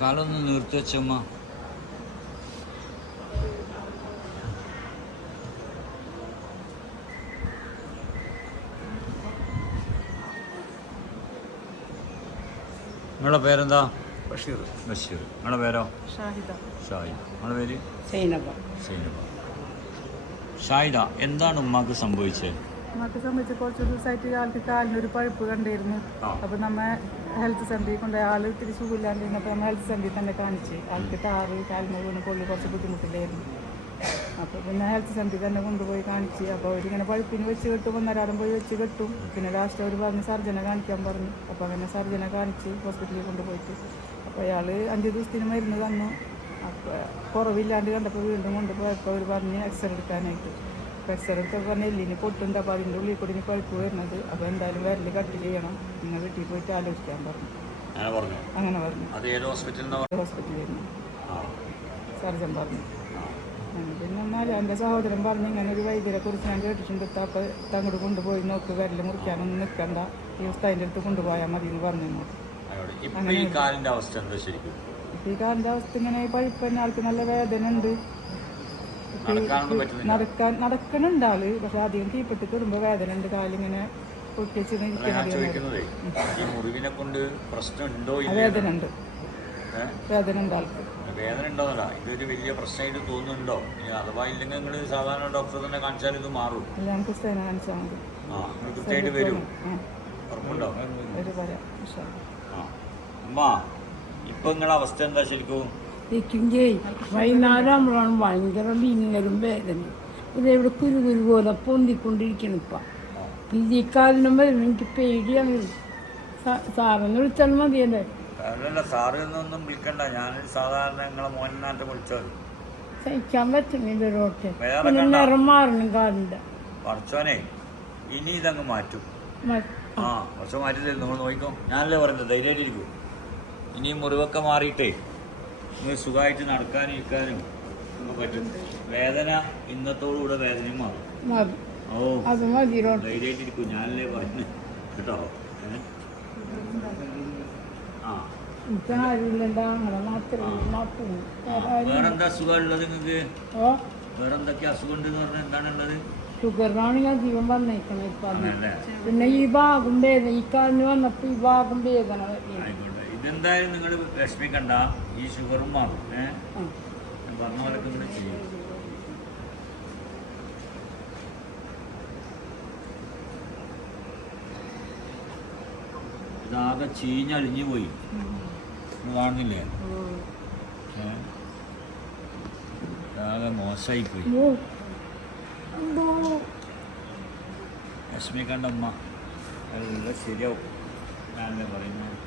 കാലൊന്ന് നിർത്തി വെച്ചമ്മ നിങ്ങളെ പേരെന്താ ബഷീർ. ബഷീർ. നിങ്ങളുടെ പേരോ? ഷാഹിദ. ഷാഹിദ. നിങ്ങളുടെ പേര്? സൈനബ. സൈനബ. ഷാഹിദ എന്താണ് ഉമ്മാക്ക് സംഭവിച്ചത് ഉമ്മാക്ക് സംബന്ധിച്ച് കുറച്ച് ദിവസമായിട്ട് ആൾക്ക് കാലിനൊരു പഴുപ്പ് കണ്ടിരുന്നു. അപ്പോൾ നമ്മൾ ഹെൽത്ത് സെന്ററിൽ കൊണ്ട് ആൾ ഇത്തിരി സുഖമില്ലാണ്ടിരുന്നപ്പോൾ നമ്മൾ ഹെൽത്ത് സെന്ററിൽ തന്നെ കാണിച്ച്. ആൾക്ക് താറ് കാലിന് വീണ് പൊള്ളി കുറച്ച് ബുദ്ധിമുട്ടില്ലായിരുന്നു. അപ്പോൾ പിന്നെ ഹെൽത്ത് സെന്ററിൽ തന്നെ കൊണ്ടുപോയി കാണിച്ച്. അപ്പോൾ അവരിങ്ങനെ പഴുപ്പിന് വെച്ച് കെട്ടും ഒന്നരാടം പോയി വെച്ച് കെട്ടും. പിന്നെ ലാസ്റ്റ് അവർ പറഞ്ഞ് സർജനെ കാണിക്കാൻ പറഞ്ഞു. അപ്പോൾ അങ്ങനെ സർജനെ കാണിച്ച് ഹോസ്പിറ്റലിൽ കൊണ്ടുപോയിട്ട്. അപ്പോൾ അയാൾ അഞ്ച് ദിവസത്തിന് മരുന്ന് തന്നു. അപ്പോൾ കുറവില്ലാണ്ട് കണ്ടപ്പോൾ വീണ്ടും കൊണ്ടുപോയപ്പോൾ അവർ പറഞ്ഞ് എക്സ്റേ എടുക്കാനായിട്ട്. അപ്പോൾ എക്സ്റേ എടുത്തപ്പോൾ പറഞ്ഞ എല്ലിന് പൊട്ടുണ്ട്. അപ്പോൾ അതിന്റെ ഉള്ളിൽ കൂടി ഇനി പഴുപ്പ് വരുന്നത്. അപ്പോൾ എന്തായാലും വിരൽ കട്ട് ചെയ്യണം. നിങ്ങൾ വീട്ടിൽ പോയിട്ട് ആലോചിക്കാൻ പറഞ്ഞു. അങ്ങനെ പറഞ്ഞു. ഹോസ്പിറ്റലിൽ സർജൻ പറഞ്ഞു. പിന്നെ എന്നാൽ എന്റെ സഹോദരൻ പറഞ്ഞു ഇങ്ങനെ ഒരു വൈദ്യരെ കുറിച്ച് ഞാൻ കേട്ടിട്ടുണ്ട്. അപ്പോൾ തങ്ങോട്ട് കൊണ്ടുപോയി. നോക്ക് വിരൽ മുറിക്കാനൊന്നും നിൽക്കണ്ട. ഈ ഉസ്താദിന്റെ അടുത്ത് കൊണ്ടുപോയാൽ മതി എന്ന് പറഞ്ഞു എന്നോട് അയോടെ. ഇപ്പൊ ഈ കാലിന്റെ അവസ്ഥ എന്താ ശരിക്കും? ഈ അവസ്ഥ ഇങ്ങനെ പഴുപ്പ് തന്നെ ആൾക്ക് നല്ല വേദന ഉണ്ട്. നടക്കാൻ നടക്കണുണ്ട് ആൾ പക്ഷെ അധികം തീപ്പെട്ടി കയറുമ്പോൾ വേദന ഉണ്ട്. കാലിങ്ങനെ പൊട്ടിച്ച് ഈ മുറിവിനെ കൊണ്ട് പ്രശ്നം ഉണ്ടോ വേദന ഉണ്ട് വേദന ഉണ്ട് ആൾക്ക്. വേദന ഇതൊരു വലിയ പ്രശ്നമായിട്ട് തോന്നുന്നുണ്ടോ? ഇനി അഥവാ ഇല്ലെങ്കിൽ നിങ്ങൾ സാധാരണ ഡോക്ടറെ തന്നെ കാണിച്ചാൽ ഇത് മാറും. കൃത്യമായിട്ട് വരും. ഉറപ്പുണ്ടോ ഒരു പറയാം ഇൻഷാ അല്ലാ. ആ അമ്മ ഇപ്പൊ നിങ്ങളെ അവസ്ഥ എന്താ ശരിക്കും? വൈകുന്നേരം ആകുമ്പോഴാണ് ഭയങ്കര വേദന ഇത് ഇതെവിടെ കുരു കുരു പോലെ പൊന്തിക്കൊണ്ടിരിക്കണം ഇപ്പം. ഇത് ഈ കാലിനും എനിക്ക് പേടിയാണ്. സാറിന് വിളിച്ചാൽ മതിയല്ലേ? അല്ലല്ല സാറ് എന്നൊന്നും വിളിക്കണ്ട. ഞാൻ സാധാരണ നിങ്ങളെ മോഹൻനാട്ടെ വിളിച്ചാൽ മതി. സഹിക്കാൻ പറ്റുന്നില്ല റോട്ട് നിറം മാറണം കാലിന്റെ. പറച്ചോനെ ഇനി ഇതങ്ങ് മാറ്റും. ആ. കുറച്ച് മാറ്റി തരും നിങ്ങൾ നോക്കിക്കോ. ഞാനല്ലേ പറയുന്നത് ധൈര്യമായിട്ടിരിക്കും. ഇനി മുറിവൊക്കെ മാറിയിട്ടേ ഇനി സുഖമായിട്ട് നടക്കാനും ഇരിക്കാനും ഒക്കെ പറ്റും. വേദന ഇന്നത്തോടുകൂടെ വേദനയും മാറും. മതി. ഓ അത് മതി ഒരോട്ടെ ധൈര്യമായിട്ടിരിക്കും ഞാനല്ലേ പറഞ്ഞു കേട്ടോ? ആ. വേറെന്താ സുഖമുള്ളത് നിങ്ങക്ക് നിങ്ങൾക്ക് വേറെന്തൊക്കെ അസുഖം ഉണ്ട് പറഞ്ഞാൽ എന്താണുള്ളത്? ഷുഗറിനാണ് ഞാൻ ജീവൻ വന്നേക്കണേ ഇപ്പം പിന്നെ ഈ ഭാഗം വേദന. ഈ കാലിന് വന്നപ്പോൾ ഈ ഭാഗം വേദന ഇതെന്തായാലും നിങ്ങൾ വിഷമിക്കണ്ട. ഈ ഷുഗറും മാറും. ഏഹ് പറഞ്ഞ പോലൊക്കെ നിങ്ങൾ ചെയ്യും. ഇതാകെ ചീഞ്ഞളിഞ്ഞു പോയി. കാണുന്നില്ലേ? ഇതാകെ മോശമായി പോയി. വിഷമിക്കണ്ട ഉമ്മ. എല്ലാം ശരിയാവും. ഞാനല്ലേ പറയുന്നത്